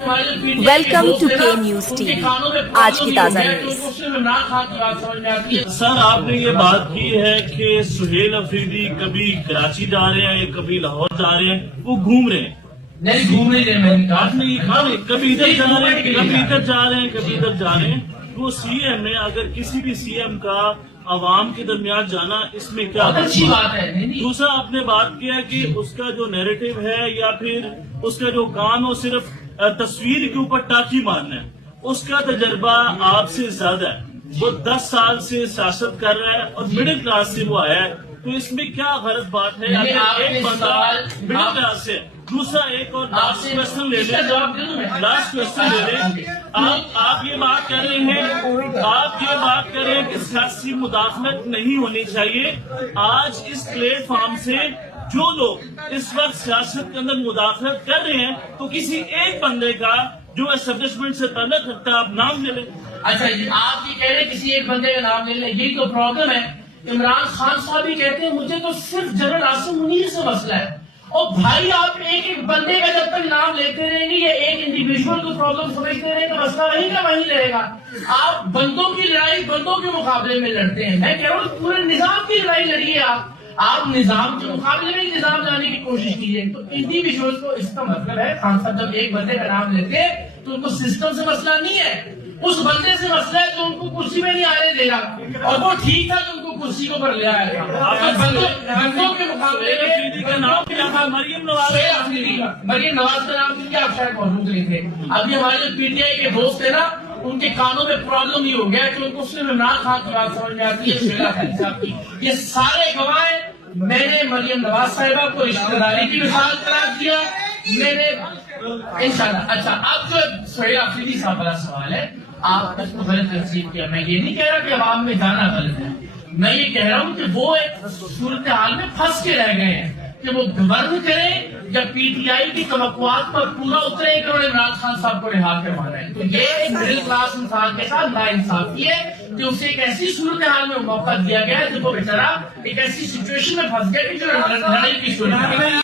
Welcome to کے news T V, آج کی تازہ نیوز۔ سر آپ نے یہ بات کی ہے کہ سہیل افریدی کبھی کراچی جا رہے ہیں یا کبھی لاہور جا رہے ہیں، وہ گھوم رہے ہیں۔ نہیں گھوم نہیں رہے، میں نے کہا کبھی ادھر جا رہے ہیں، کبھی ادھر جا رہے ہیں، کبھی ادھر جا رہے ہیں۔ وہ سی ایم ہے، اگر کسی بھی سی ایم کا عوام کے درمیان جانا، اس میں کیا اچھی بات ہے۔ دوسرا آپ نے بات کیا کہ اس کا جو نیریٹو ہے یا پھر اس کا جو کام وہ صرف تصویر کے اوپر ٹاکی مارنا ہے، اس کا تجربہ آپ سے زیادہ ہے۔ وہ 10 سال سے سیاست کر رہا ہے اور مڈل کلاس سے وہ آیا ہے، تو اس میں کیا غلط بات ہے؟ اگر ایک بندہ مڈل کلاس سے، دوسرا ایک اور لاسٹ کوشچن لے لیں، آپ یہ بات کر رہے ہیں کہ سیاسی مداخلت نہیں ہونی چاہیے۔ آج اس پلیٹ فارم سے جو لوگ اس وقت سیاست کے اندر مداخلت کر رہے ہیں، تو کسی ایک بندے کا جو اسٹیبلشمنٹ سے تعلق رکھتا ہے، آپ نام لے لیں۔ اچھا جی، آپ یہ کہہ رہے ہیں کسی ایک بندے کا نام لے لیں، یہی تو پرابلم ہے۔ عمران خان صاحب بھی کہتے ہیں مجھے تو صرف جنرل عاصم منیر سے مسئلہ ہے۔ اور بھائی آپ ایک ایک بندے کا جب تک نام لیتے رہیں گے یا ایک انڈیویجول کو پرابلم سمجھتے رہیں تو مسئلہ وہیں کا وہیں رہے گا۔ آپ بندوں کی لڑائی بندوں کے مقابلے میں لڑتے ہیں، میں کہہ رہا ہوں پورے نظام کی لڑائی لڑیے۔ آپ نظام کے مقابلے میں نظام جانے کی کوشش کیجیے۔ تو انڈیویجول کو اس کا مطلب ہے خان صاحب جب ایک بندے کا نام لیتے ہیں تو ان کو سسٹم سے مسئلہ نہیں ہے، اس بندے سے مسئلہ ہے جو ان کو کرسی میں نہیں آنے دے گا، اور وہ ٹھیک تھا جو ان کو کرسی کو پر لے آئے گا۔ بندوں کے مقابلے میں مریم نواز کا نام کیونکہ آپ شاید موجود نہیں تھے۔ ابھی ہمارے جو پی ٹی آئی کے دوست تھے نا، ان کے کانوں میں پرابلم یہ ہو گیا کہ ان کو صرف عمران خان کی بات سمجھ میں آتی ہے، شیلا خان صاحب کی۔ یہ سارے گواہ ہیں۔ میں نے مریم نواز صاحبہ کو رشتہ داری کی مثال قرار دیا، میں نے انشاءاللہ۔ اچھا، اب جو سہیل افریدی صاحب والا سوال ہے، آپ نے اس کو غلط تنصیب کیا۔ میں یہ نہیں کہہ رہا کہ عوام میں جانا غلط ہے، میں یہ کہہ رہا ہوں کہ وہ ایک صورتحال میں پھنس کے رہ گئے ہیں کہ وہ گورن کریں یا پی ٹی آئی کی توقعات پر پورا اترے کہ انہوں نے عمران خان صاحب کو رہا کروانا ہے۔ تو یہ ایک مڈل کلاس انسان کے ساتھ ناانصافی ہے کہ اسے ایک ایسی صورتحال میں موقع دیا گیا ہے جب وہ بیچارہ ایک ایسی سچویشن میں پھنس گیا کہ جو لڑائی کی صورت ہے۔